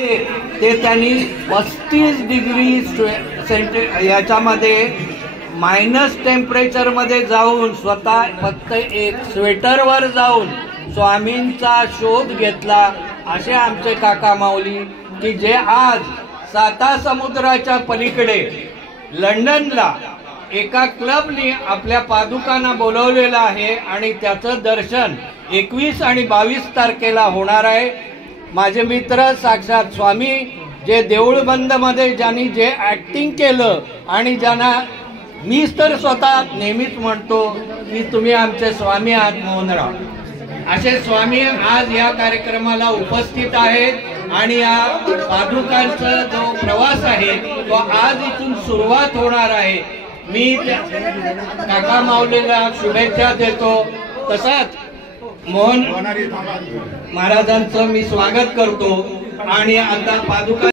ते त्यांनी 35 डिग्री याच्यामध्ये मायनस टेम्परेचरमध्ये जाऊन स्वतः फक्त एक स्वेटरवर जाऊन स्वामींचा शोध घेतला। असे आमचे काका माऊली की जे आज 7 समुद्राच्या पलीकडे लंडनला एका क्लबने आपल्या पादुकांना बोलवलेलं आहे आणि त्याचं दर्शन 21 आणि 22 तारखेला होणार आहे। माझे मित्र साक्षात स्वामी जे देऊळबंद मध्ये ज्यांनी जे ऍक्टिंग केलं आणि ज्यांना मी तर स्वतः नेहमीच म्हणतो की तुम्ही आमचे स्वामी आहात मोहनराव, असे स्वामी आज या कार्यक्रमाला उपस्थित आहेत आणि या पादुकांचा जो प्रवास आहे तो आज इथून सुरुवात होणार आहे। मी काका माऊलीला शुभेच्छा देतो। तसाच मोहन महाराजांचं मी स्वागत करतो आणि आता पादुका